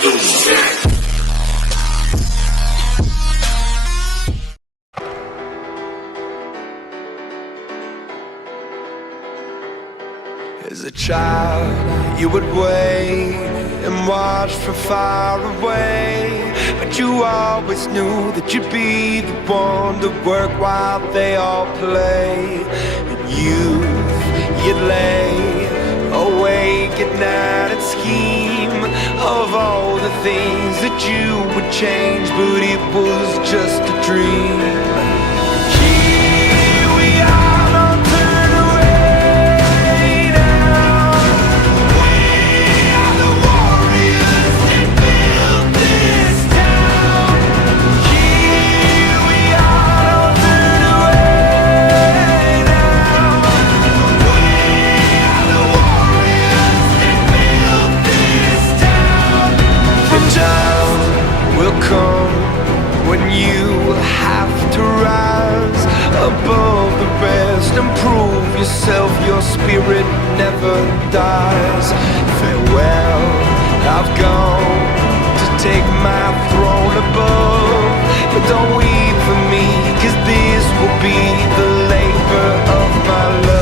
As a child, you would wait and watch from far away, but you always knew that you'd be the one to work while they all play. In youth, you'd lay awake at night and scheme of all the things that you would change, but it was just a dream. When you have to rise above the rest and prove yourself, your spirit never dies. Farewell, I've gone to take my throne above, but don't weep for me, 'cause this will be the labor of my love.